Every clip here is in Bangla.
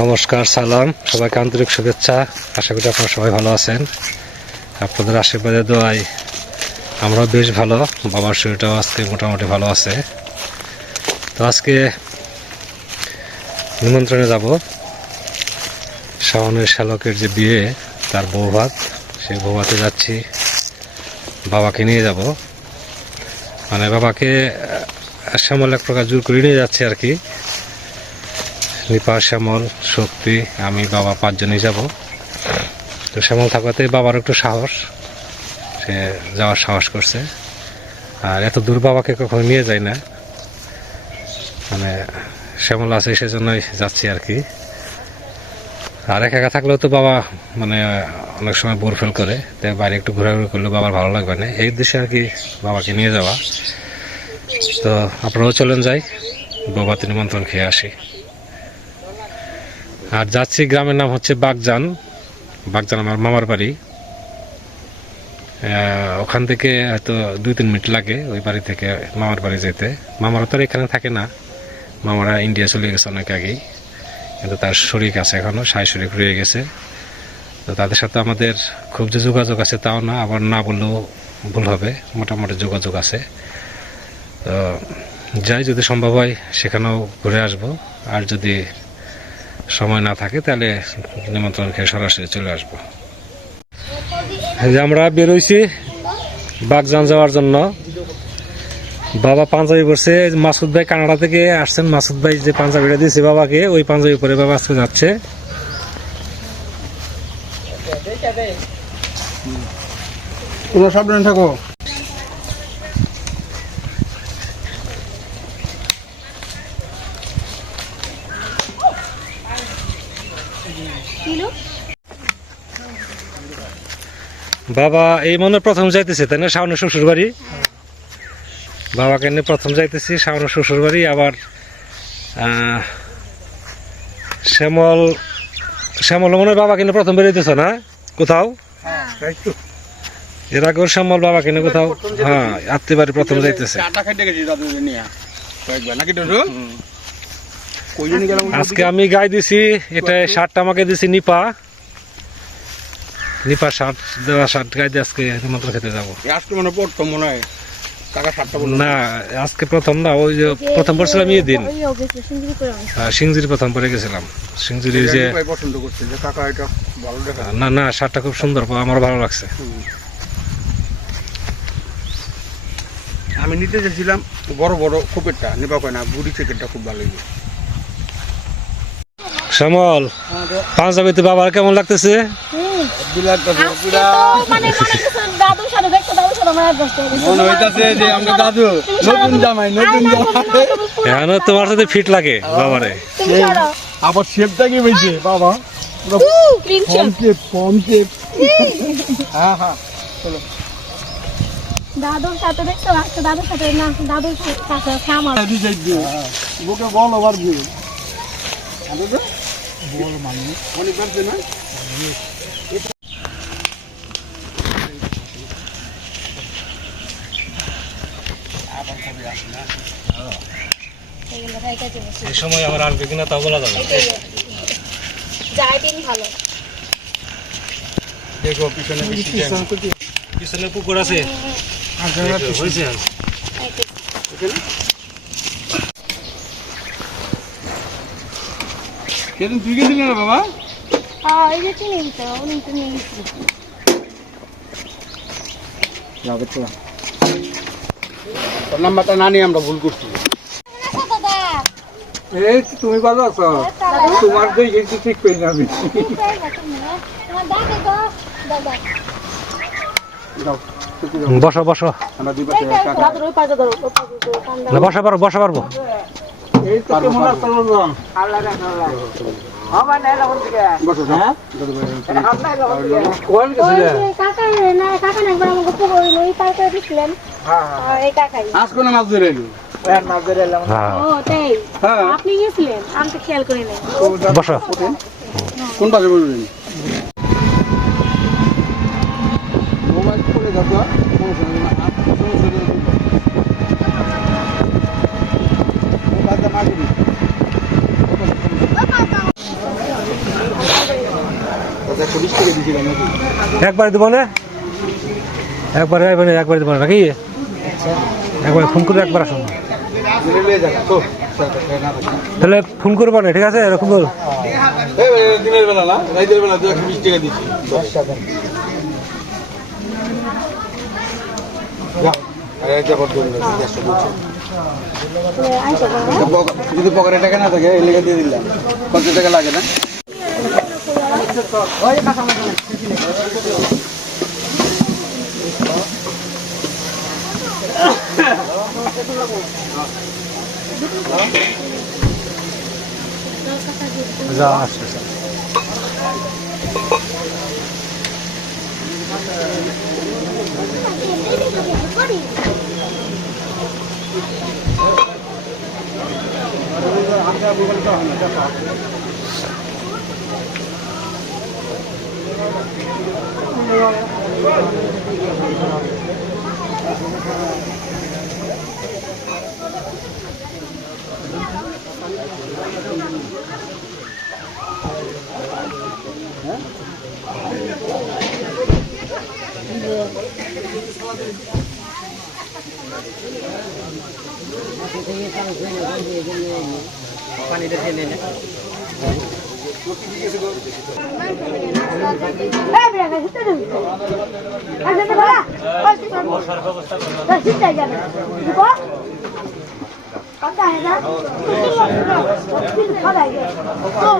নমস্কার, সালাম, সবাইকে আন্তরিক শুভেচ্ছা। আশা করি আপনারা সবাই ভালো আছেন। আপনাদের আশীর্বাদে দোয়াই আমরাও বেশ ভালো। বাবার শরীরটাও আজকে মোটামুটি ভালো আছে। তো আজকে নিমন্ত্রণে যাব শাওনের শালকের যে বিয়ে, তার বৌভাত। সেই বৌভাতে যাচ্ছি। বাবাকে নিয়ে যাব। মানে বাবাকে শ্যামল এক প্রকার জোর করে নিয়ে যাচ্ছে আর কি। নিপা শ্যামল, শক্তি, আমি বাবা পাঁচজনই যাব। তো শ্যামল থাকাতে বাবার একটু সাহস, সে যাওয়ার সাহস করছে। আর এত দূর বাবাকে কখনো নিয়ে যায় না। মানে শ্যামল আছে সেজন্যই যাচ্ছি আর কি। আর একা একা থাকলেও তো বাবা মানে অনেক সময় বোর ফেল করে তাই বাইরে একটু ঘোরাঘুরি করলে বাবার ভালো লাগবে না। এই উদ্দেশ্যে আর কি বাবাকে নিয়ে যাওয়া। তো আপনারাও চলেন যাই বাবাতে নিমন্ত্রণ খেয়ে আসি। আর যাচ্ছি গ্রামের নাম হচ্ছে বাগজান। বাগজান আমার মামার বাড়ি। ওখান থেকে হয়তো দুই তিন মিনিট লাগে ওই বাড়ি থেকে মামার বাড়ি যেতে। মামারা তো এখানে থাকে না। মামারা ইন্ডিয়া চলে গেছে অনেক আগেই। কিন্তু তার শরিক আছে এখনও সাই শরিক রয়ে গেছে। তো তাদের সাথে আমাদের খুব যে যোগাযোগ আছে তাও না, আবার না বললেও ভুল হবে। মোটামুটি যোগাযোগ আছে। তো যাই যদি সম্ভব হয়, সেখানেও ঘুরে আসব। আর যদি সময় না থাকে, তাহলে নিমন্ত্রণ খেয়ে সরাসরি চলে আসব। আমরা বেরোইছি বাগজান যাওয়ার জন্য। বাবা পাঞ্জাবি পরছে মাসুদ ভাই কানাডা থেকে আসছেন। মাসুদ ভাই যে পাঞ্জাবিটা দিয়েছে বাবাকে, ওই পাঞ্জাবি পরে বাবা আজকে যাচ্ছে। তোমরা সাবধানে থাকো। বাবা এই মনে প্রথম যাইতেছে তাই না? শাওনের শ্বশুর বাড়ি বাবাকে নিয়ে প্রথম যাইতেছি শাওনের শ্বশুর বাড়ি আবার শ্যামল শ্যামল মনে হয় বাবাকে নিয়ে প্রথম বেরোইতেছ না? কোথাও? এর আগেও শ্যামল বাবাকে নিয়ে কোথাও? হ্যাঁ আত্মীয় বাড়ি প্রথম যাইতেছে। আজকে আমি গাই দিছি এটা শার্টটা আমাকে দিছি নিপা। নিপা শার্ট দেওয়া শার্ট গাই দিয়ে আজকে খেতে যাব আজকে মনে পড়তো মনে হয় টাকা সাতটা বলল না আজকে প্রথম না ওই যে প্রথম পড়ছিলাম ইয়ে দিন। সিংজির প্রথম পরে গেছিলাম। সিংজির ওই যে ভাই পছন্দ করছে যে কাকা এটা ভালো দেখা না না শার্টটা খুব সুন্দর আমার ভালো লাগছে। আমি নিতে চাইছিলাম বড় বড় খোপেরটা নেবা কয় না বুড়ি চেকেরটা খুব ভালো শ্যামল পাঞ্জাবিতে বাবার কেমন লাগতেছে? মনে হইতাছে যে আমরা দাদু নতুন জামাই নতুন জামাই। এখন তোমার সাথে ফিট লাগে বাবারে। আবার শেপটা কি হয়েছে? বাবা হ্যাঁ হ্যাঁ দাদুর সাথে দেখতে পাচ্ছ দাদুর সাথে না দাদুর সাথে বুকে বল ওভার দিয়ে বল মানে? অনেক না? এই সময় আবার আসবে কিনা তা বলা যাবে না। দিন ভালো। দেখো পিছনে বৃষ্টি পিছনে পুকুর আছে। হয়েছে সেদিন তুই গেছিলি না বাবা? হ্যাঁ নাম্বারটা না নিয়ে আমরা ভুল করছি। এই তুমি ভালো আছো? তোমার তো কিছু ঠিক যাও টুকু যাও বসো বসো। না বসা পারব বসা পারব। কোন কাকা না কাকা না একবার আমাকে পুকুর ওই দিছিলেন। আজ কোন মাছ ধরে এলো? হ্যাঁ ও তাই? হ্যাঁ। আপনি গেছিলেন? আমি তো খেয়াল করি নাই। কোন পাশে বলবেন মোবাইল খুলে দেখো সমস্যা নেই, আর সমস্যা নেই। মোবাইলটা মাগিনি। দিয়েছিলাম নাকি? একবারে দেবো না? একবারে একবারে দেবো না নাকি? একবার ফোন করে একবার আসুন। তাহলে ফোন করব না, ঠিক আছে? এরকম। দিনের বেলা। না রাইতের বেলা দু একশো বিশ টাকা দিচ্ছি যদি পকেটে টাকা না থাকে এই লেগে দিয়ে দিলাম কত টাকা লাগে না যা আসছে এই বিরাট হিতে দিবি আর যায় তো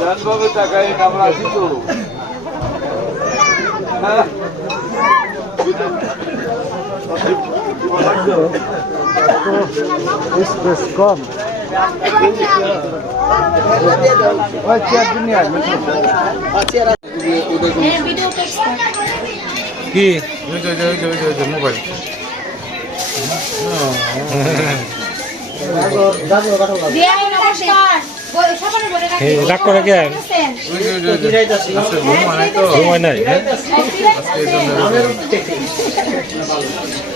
চাঁদবাবু টাকায় আমরা আছি তো কম ওই চেয়ার কি? মোবাইল এই রাগ করে কে? সময় নাই হ্যাঁ?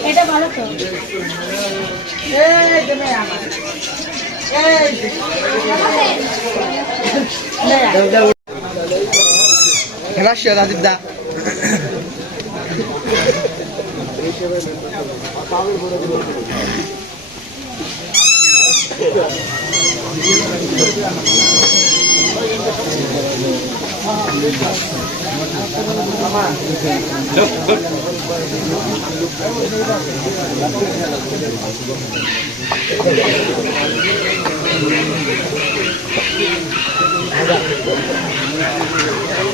এটা ভালো তো। Relaxando a dívida. Look, look. Thank you.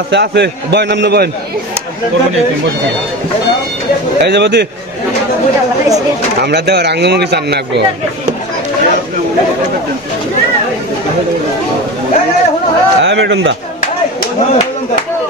আছে আছে। বয় নাম বয় এই যাব দি আমরা তো রাঙ্গমুখী চান নাকবো হ্যাঁ ম্যাডাম দা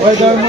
Vai dar uma.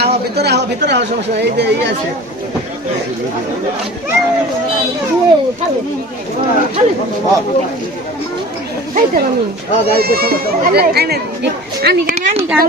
আহ ভিতরে আহ ভিতরে আহ সমস্যা এই যে এই আছে আনি গান আনি গান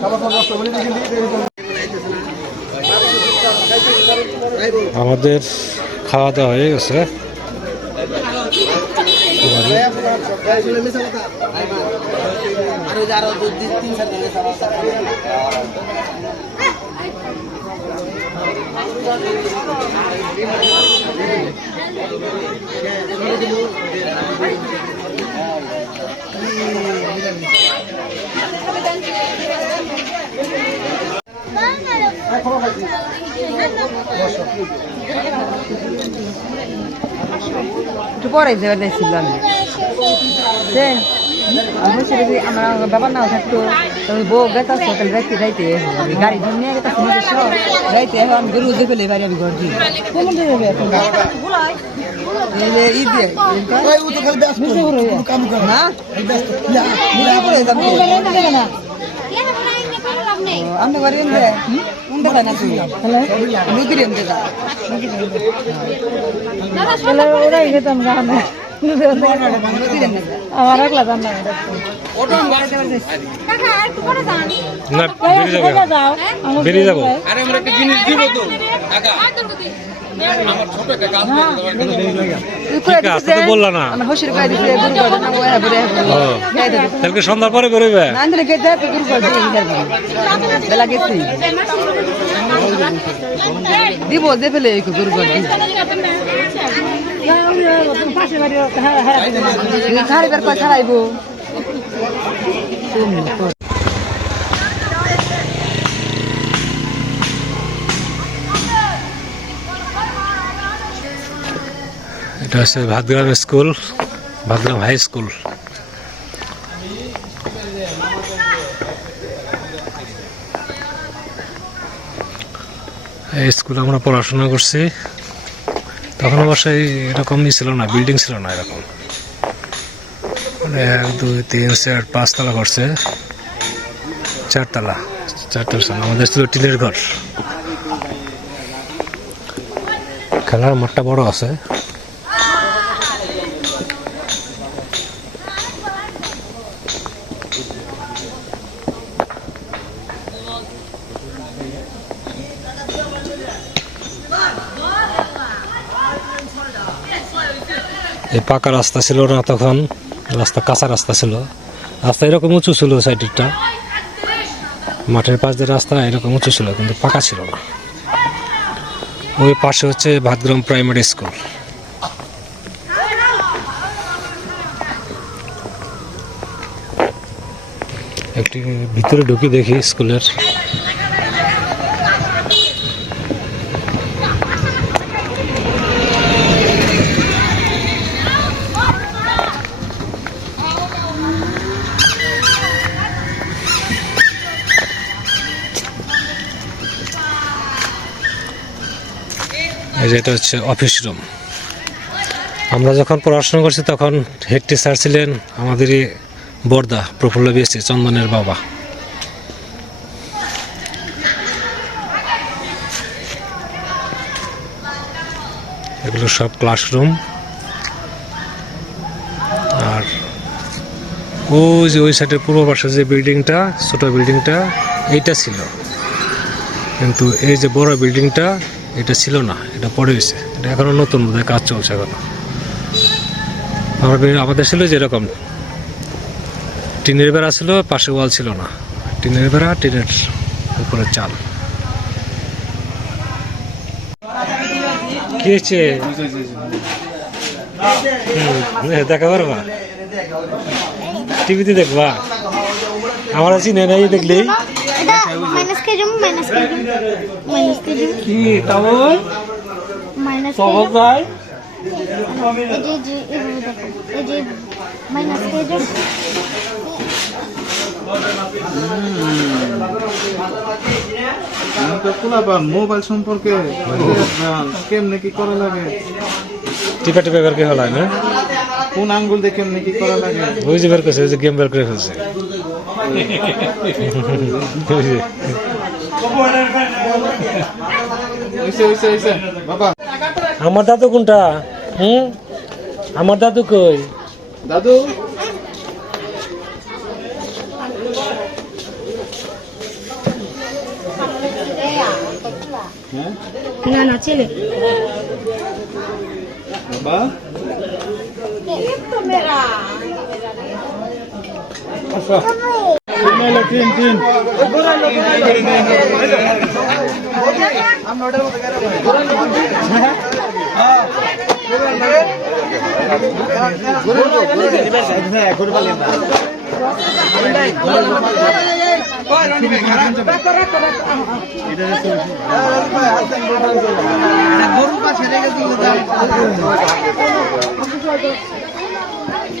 খাবার খাবার নষ্ট বলে দেখেন আমাদের খাওয়া দাওয়া হয়ে গেছে আরও আরও দুই তিন চার দিন সমস্যা একটু পরে দেওয়ার ছিল দেন আমি দিই আমার বাবার নাও থাকতো তবে বউ গেতা সকাল রাইতে রাইতে গাড়ি নিয়ে গেতা শুনে দেশ রাইতে আমি গরু দেখে লে বাড়ি আমি ঘর দিই কেমন দেবে এখন? আমি বাড়ি এমনি উন্ডে খাই না তুই মুদির এমনি যা ওরাই খেতাম গানে মুদির এমনি আমার একলা জান না না বেরিয়ে যাব বেরিয়ে যাব ঠিক আছে তো বললা না। আমার হসির গায়ে দিছে গুরু গাড়ি না ওয়া বরে ও। কালকে সন্ধ্যার পরে বেরোবে দিব দে ফেলে এই গুরু এটা হচ্ছে Bhatgram school Bhatgram high school. এই স্কুলে আমরা পড়াশোনা করছি। তখন অবশ্যই এরকমই ছিল না বিল্ডিং ছিল না এরকম। মানে এক, দুই, তিন, চার, পাঁচতলা করছে চারতলা চারতলা ছিল। আমাদের ছিল টিনের ঘর। খেলার মাঠটা বড় আছে। এই পাকা রাস্তা ছিল না তখন রাস্তা কাঁচা রাস্তা ছিল। রাস্তা এরকম উঁচু ছিল সাইডেরটা মাঠের পাশ দিয়ে রাস্তা এরকম উঁচু ছিল, কিন্তু পাকা ছিল না। ওই পাশে হচ্ছে ভাতগ্রাম প্রাইমারি স্কুল। একটি ভিতরে ঢুকি দেখি স্কুলের। এই যে এটা হচ্ছে অফিস রুম আমরা যখন পড়াশোনা করছি, তখন হেড টিচার ছিলেন আমাদেরই বর্দা, প্রফুল্ল বিএসসি, চন্দনের বাবা। এগুলো সব ক্লাসরুম আর ওই যে ওই সাইডের পূর্ব পাশে যে বিল্ডিংটা ছোট বিল্ডিংটা এইটা ছিল। কিন্তু এই যে বড় বিল্ডিংটা এটা ছিল না, এটা পড়ে গেছে এটা এখনও নতুন বোধহয় কাজ চলছে এখনও। আমাদের ছিল যেরকম। টিনের বেড়া ছিল, পাশে ওয়াল ছিল না। টিনের বেড়া, টিনের উপরে চাল। কি হয়েছে? দেখা পারবা টিভিতে দেখবা? আমার চিনে নাই দেখলেই এটা মাইনাস কে জম? মাইনাস কে জম? মাইনাস কে জম? কি তাবল মাইনাস জম? ভাই এই যে যে এইভাবে দেখো এই যে মাইনাস কে জম? মোবাইল সম্পর্কে কেমনে কি করা লাগে? টিপা টিপা বের করে না? কোন আঙ্গুল দিয়ে কেমনে কি করা লাগে? ওই যে বের করছে ওই যে গেম বের করে ফেলছে। আমার দাদু কোনটা? হুম? আমার দাদু কই? দাদু? না না ছেলে। বাবা? তিন মিঠুন ভাই আই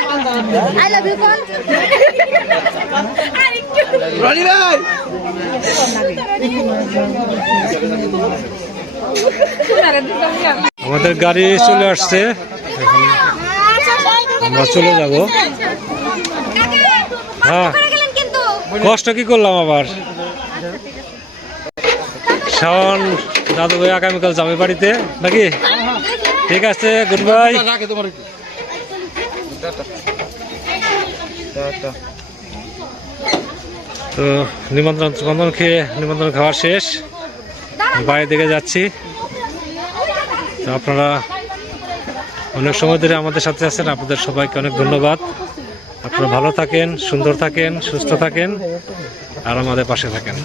আই লাভ ইউ কোন রনি ভাই! আমাদের গাড়ি চলে আসছে। আমরা চলে যাব। হ্যাঁ। কষ্ট কি করলাম আবার? শাওন দাদু ভাই আগামীকাল যাবে বাড়িতে নাকি? ঠিক আছে গুড বাই। তো নিমন্ত্রণ চুমন্ত্রণ খেয়ে নিমন্ত্রণ খাওয়া শেষ। বাইরে দিকে যাচ্ছি। তো আপনারা অনেক সময় ধরে আমাদের সাথে আছেন, আপনাদের সবাইকে অনেক ধন্যবাদ। আপনারা ভালো থাকেন, সুন্দর থাকেন, সুস্থ থাকেন, আর আমাদের পাশে থাকেন।